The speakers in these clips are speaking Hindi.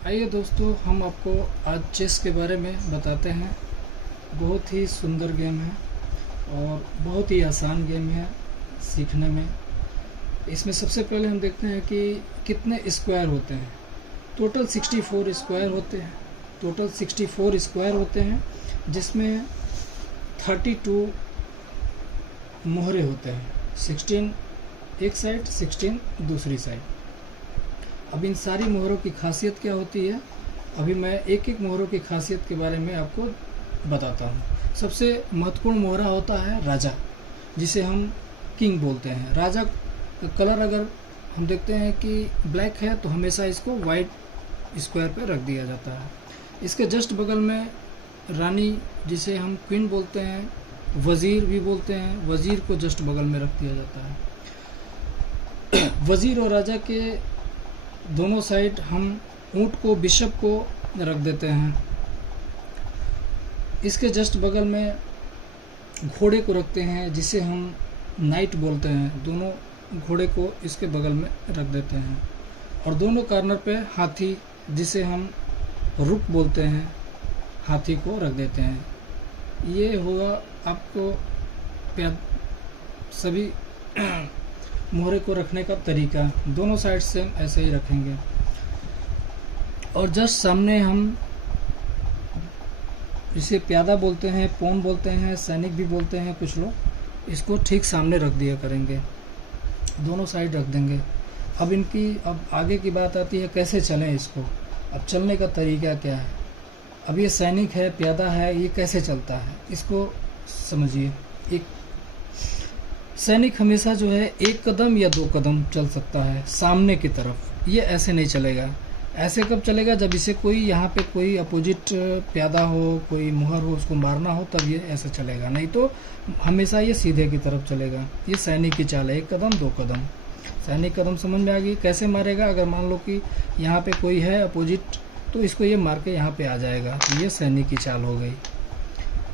आइए दोस्तों, हम आपको आज चेस के बारे में बताते हैं। बहुत ही सुंदर गेम है और बहुत ही आसान गेम है सीखने में। इसमें सबसे पहले हम देखते हैं कि कितने स्क्वायर होते हैं। टोटल 64 स्क्वायर होते हैं। जिसमें 32 मोहरे होते हैं। 16 एक साइड, 16 दूसरी साइड। अब इन सारी मोहरों की खासियत क्या होती है, अभी मैं एक एक मोहरों की खासियत के बारे में आपको बताता हूँ। सबसे महत्वपूर्ण मोहरा होता है राजा, जिसे हम किंग बोलते हैं। राजा का कलर अगर हम देखते हैं कि ब्लैक है तो हमेशा इसको वाइट स्क्वायर पर रख दिया जाता है। इसके जस्ट बगल में रानी, जिसे हम क्वीन बोलते हैं, वज़ीर भी बोलते हैं, वज़ीर को जस्ट बगल में रख दिया जाता है। वज़ीर और राजा के दोनों साइड हम ऊंट को, बिशप को रख देते हैं। इसके जस्ट बगल में घोड़े को रखते हैं, जिसे हम नाइट बोलते हैं। दोनों घोड़े को इसके बगल में रख देते हैं। और दोनों कॉर्नर पे हाथी, जिसे हम रुक बोलते हैं, हाथी को रख देते हैं। ये हुआ आपको सभी मोहरे को रखने का तरीका। दोनों साइड से ऐसे ही रखेंगे। और जस्ट सामने हम इसे प्यादा बोलते हैं, पौन बोलते हैं, सैनिक भी बोलते हैं कुछ लोग। इसको ठीक सामने रख दिया करेंगे, दोनों साइड रख देंगे। अब आगे की बात आती है कैसे चलें इसको। अब चलने का तरीका क्या है। अब ये सैनिक है, प्यादा है, ये कैसे चलता है इसको समझिए। एक सैनिक हमेशा जो है 1 कदम या 2 कदम चल सकता है सामने की तरफ। ये ऐसे नहीं चलेगा। ऐसे कब चलेगा, जब इसे कोई यहाँ पे कोई अपोजिट प्यादा हो, कोई मुहर हो, उसको मारना हो, तब ये ऐसे चलेगा। नहीं तो हमेशा ये सीधे की तरफ चलेगा। ये सैनिक की चाल है, 1 कदम 2 कदम। सैनिक कदम समझ में आ गई कैसे मारेगा। अगर मान लो कि यहाँ पे कोई है अपोजिट, तो इसको ये मार के यहाँ पे आ जाएगा। तो ये सैनिक की चाल हो गई।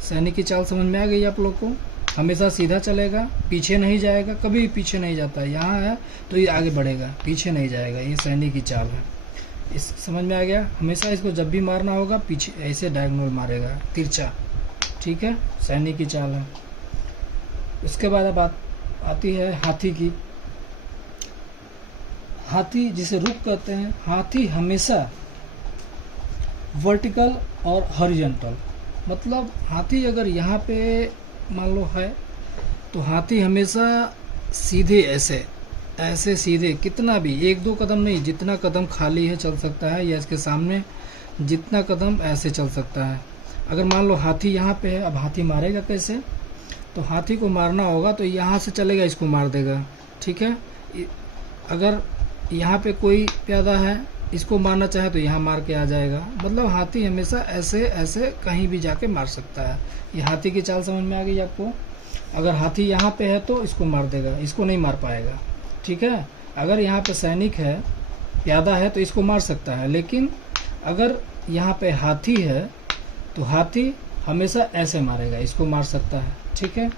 सैनिक की चाल समझ में आ गई आप लोग को। हमेशा सीधा चलेगा, पीछे नहीं जाएगा, कभी भी पीछे नहीं जाता है। यहाँ है तो ये आगे बढ़ेगा, पीछे नहीं जाएगा। ये सैनिक की चाल है। इस समझ में आ गया। हमेशा इसको जब भी मारना होगा पीछे ऐसे डायगोनल मारेगा, तिरछा। ठीक है, सैनिक की चाल है। उसके बाद अब आती है हाथी की। हाथी जिसे रुक कहते हैं। हाथी हमेशा वर्टिकल और हॉरिजॉन्टल, मतलब हाथी अगर यहाँ पे मान लो है तो हाथी हमेशा सीधे ऐसे सीधे, कितना भी 1-2 कदम नहीं, जितना कदम खाली है चल सकता है, या इसके सामने जितना कदम ऐसे चल सकता है। अगर मान लो हाथी यहाँ पे है, अब हाथी मारेगा कैसे, तो हाथी को मारना होगा तो यहाँ से चलेगा, इसको मार देगा। ठीक है, अगर यहाँ पे कोई प्यादा है, इसको मारना चाहे तो यहाँ मार के आ जाएगा। मतलब हाथी हमेशा ऐसे कहीं भी जाके मार सकता है। ये हाथी की चाल समझ में आ गई आपको। अगर हाथी यहाँ पे है तो इसको मार देगा, इसको नहीं मार पाएगा। ठीक है, अगर यहाँ पे सैनिक है, प्यादा है, तो इसको मार सकता है। लेकिन अगर यहाँ पे हाथी है तो हाथी हमेशा ऐसे मारेगा, इसको मार सकता है। ठीक है,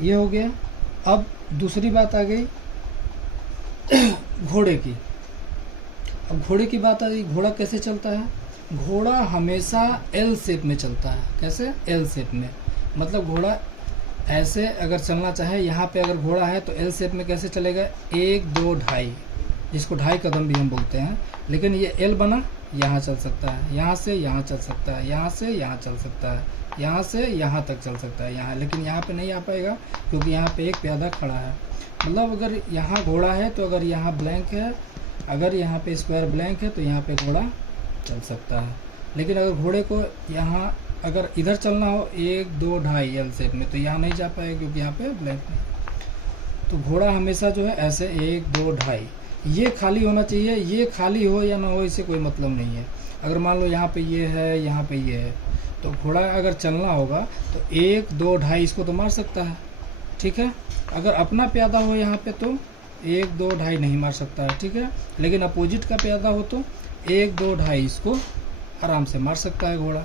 ये हो गया। अब दूसरी बात आ गई घोड़े की। अब घोड़े की बात आ गई, घोड़ा कैसे चलता है। घोड़ा हमेशा एल शेप में चलता है। कैसे, एल शेप में। मतलब घोड़ा ऐसे अगर चलना चाहे, यहाँ पे अगर घोड़ा है तो एल शेप में कैसे चलेगा, 1 2 2.5, जिसको 2.5 कदम भी हम बोलते हैं। लेकिन ये एल बना, यहाँ चल सकता है, यहाँ से यहाँ चल सकता है, यहाँ से यहाँ चल सकता है, यहाँ से यहाँ तक चल सकता है, यहाँ। लेकिन यहाँ पे नहीं आ पाएगा क्योंकि यहाँ पे एक प्यादा खड़ा है। मतलब अगर यहाँ घोड़ा है तो अगर यहाँ ब्लैंक है, अगर यहाँ पे स्क्वायर ब्लैंक है तो यहाँ पे घोड़ा चल सकता है। लेकिन अगर घोड़े को यहाँ अगर इधर चलना हो 1 2 2.5 एल शेप में, तो यहाँ नहीं जा पाएगा क्योंकि यहाँ पे ब्लैंक नहीं। तो घोड़ा हमेशा जो है ऐसे 1 2 2.5, ये खाली होना चाहिए। ये खाली हो या ना हो इससे कोई मतलब नहीं है। अगर मान लो यहाँ पे ये है, यहाँ पे ये है, तो घोड़ा अगर चलना होगा तो 1 2 2.5 इसको तो मार सकता है। ठीक है, अगर अपना प्यादा हो यहाँ पे तो 1 2 2.5 नहीं मार सकता है। ठीक है, लेकिन अपोजिट का प्यादा हो तो 1 2 2.5 इसको आराम से मार सकता है घोड़ा।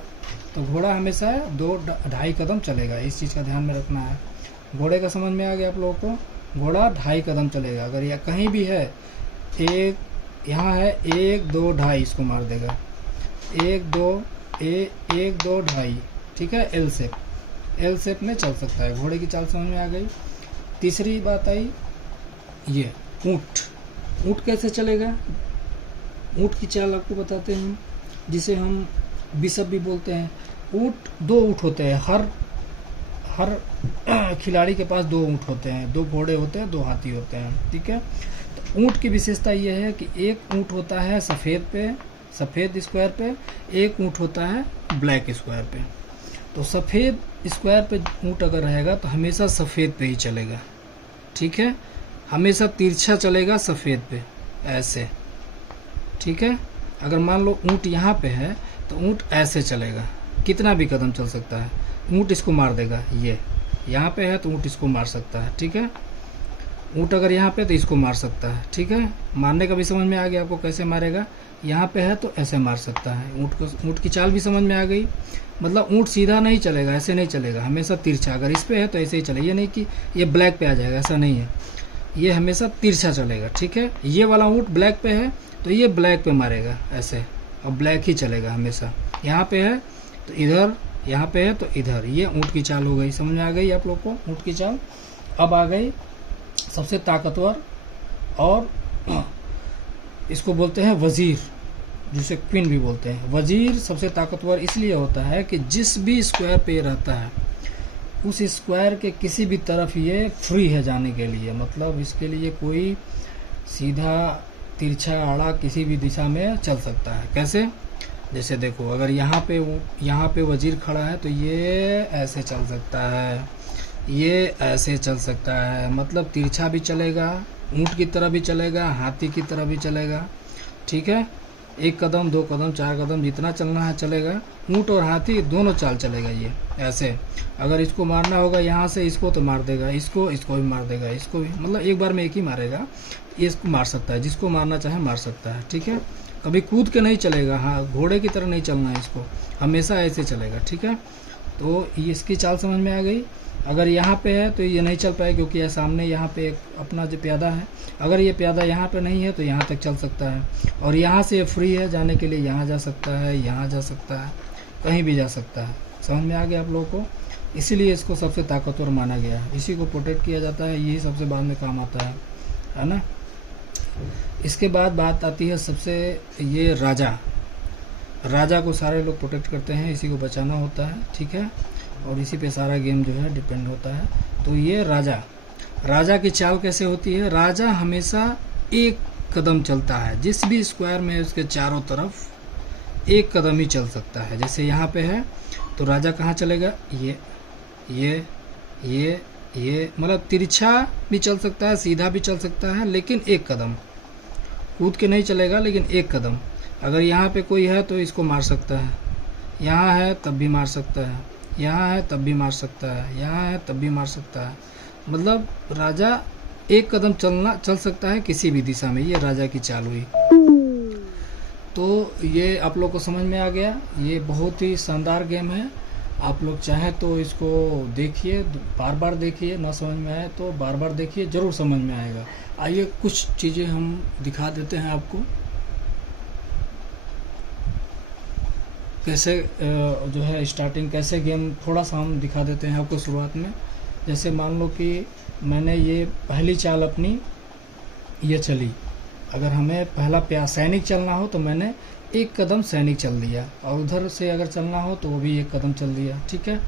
तो घोड़ा हमेशा 2 2.5 कदम चलेगा। इस चीज़ का ध्यान में रखना है। घोड़े का समझ में आ गया आप लोगों को। घोड़ा 2.5 कदम चलेगा। अगर यह कहीं भी है 1 यहाँ है 1 2 ढाई, इसको मार देगा 1 2 1 2 ढाई, ठीक है। एल शेप में चल सकता है। घोड़े की चाल समझ में आ गई। तीसरी बात आई ये ऊँट कैसे चलेगा। ऊँट की चाल आपको बताते हैं, जिसे हम बिशप भी बोलते हैं। दो ऊँट होते हैं, हर खिलाड़ी के पास 2 ऊँट होते हैं, 2 घोड़े होते हैं, 2 हाथी होते हैं, ठीक है। तो ऊँट की विशेषता ये है कि एक ऊँट होता है सफ़ेद स्क्वायर पे, एक ऊँट होता है ब्लैक स्क्वायर पे। तो सफ़ेद स्क्वायर पे ऊँट अगर रहेगा तो हमेशा सफ़ेद पे ही चलेगा, ठीक है। हमेशा तिरछा चलेगा सफ़ेद पे, ऐसे, ठीक है। अगर मान लो ऊँट यहाँ पे है तो ऊँट ऐसे चलेगा, कितना भी कदम चल सकता है, ऊँट इसको मार देगा। ये यहाँ पे है तो ऊँट इसको मार सकता है, ठीक है। ऊँट अगर यहाँ पे तो इसको मार सकता है, ठीक है। मारने का भी समझ में आ गया आपको कैसे मारेगा। यहाँ पे है तो ऐसे मार सकता है। ऊँट की चाल भी समझ में आ गई। मतलब ऊँट सीधा नहीं चलेगा, ऐसे नहीं चलेगा, हमेशा तिरछा। अगर इस पे है तो ऐसे ही चलेगा, ये नहीं कि ये ब्लैक पे आ जाएगा, ऐसा नहीं है। ये हमेशा तिरछा चलेगा, ठीक है। ये वाला ऊँट ब्लैक पे है तो ये ब्लैक पे मारेगा ऐसे, और ब्लैक ही चलेगा हमेशा। यहाँ पे है तो इधर, यहाँ पे है तो इधर। ये ऊँट की चाल हो गई, समझ में आ गई आप लोग को ऊँट की चाल। अब आ गई सबसे ताकतवर, और इसको बोलते हैं वजीर, जिसे क्वीन भी बोलते हैं। वजीर सबसे ताकतवर इसलिए होता है कि जिस भी स्क्वायर पे रहता है उस स्क्वायर के किसी भी तरफ ये फ्री है जाने के लिए। मतलब इसके लिए कोई सीधा तिरछा आड़ा किसी भी दिशा में चल सकता है। कैसे, जैसे देखो, अगर यहाँ पे वजीर खड़ा है तो ये ऐसे चल सकता है, ये ऐसे चल सकता है। मतलब तिरछा भी चलेगा, ऊँट की तरह भी चलेगा, हाथी की तरह भी चलेगा, ठीक है। 1 कदम 2 कदम 4 कदम जितना चलना है चलेगा। ऊँट और हाथी दोनों चाल चलेगा ये ऐसे। अगर इसको मारना होगा यहाँ से इसको तो मार देगा, इसको भी मार देगा, इसको भी। मतलब एक बार में एक ही मारेगा। इसको मार सकता है, जिसको मारना चाहे मार सकता है, ठीक है। कभी कूद के नहीं चलेगा, हाँ, घोड़े की तरह नहीं चलना है इसको, हमेशा ऐसे चलेगा, ठीक है। तो ये इसकी चाल समझ में आ गई। अगर यहाँ पे है तो ये नहीं चल पाएगा, क्योंकि ये सामने यहाँ पे एक अपना जो प्यादा है। अगर ये प्यादा यहाँ पे नहीं है तो यहाँ तक चल सकता है, और यहाँ से फ्री है जाने के लिए, यहाँ जा सकता है, यहाँ जा सकता है, कहीं भी जा सकता है। समझ में आ गया आप लोगों को। इसीलिए इसको सबसे ताकतवर माना गया है, इसी को प्रोटेक्ट किया जाता है, यही सबसे बाद में काम आता है ना। इसके बाद बात आती है सबसे, ये राजा को सारे लोग प्रोटेक्ट करते हैं, इसी को बचाना होता है, ठीक है। और इसी पे सारा गेम जो है डिपेंड होता है। तो ये राजा की चाल कैसे होती है। राजा हमेशा 1 कदम चलता है, जिस भी स्क्वायर में उसके चारों तरफ 1 कदम ही चल सकता है। जैसे यहाँ पे है तो राजा कहाँ चलेगा, ये मतलब तिरछा भी चल सकता है, सीधा भी चल सकता है, लेकिन 1 कदम कूद के नहीं चलेगा, लेकिन 1 कदम। अगर यहाँ पे कोई है तो इसको मार सकता है, यहाँ है तब भी मार सकता है, यहाँ है तब भी मार सकता है, यहाँ है तब भी मार सकता है। मतलब राजा 1 कदम चल सकता है किसी भी दिशा में। ये राजा की चाल हुई। तो ये आप लोग को समझ में आ गया। ये बहुत ही शानदार गेम है। आप लोग चाहें तो इसको देखिए, बार बार देखिए, ना समझ में आए तो बार बार देखिए, ज़रूर समझ में आएगा। आइए कुछ चीज़ें हम दिखा देते हैं आपको, कैसे जो है स्टार्टिंग, कैसे गेम थोड़ा सा हम दिखा देते हैं आपको शुरुआत में। जैसे मान लो कि मैंने ये पहली चाल अपनी ये चली, अगर हमें पहला सैनिक चलना हो तो मैंने 1 कदम सैनिक चल दिया, और उधर से अगर चलना हो तो वो भी 1 कदम चल दिया, ठीक है।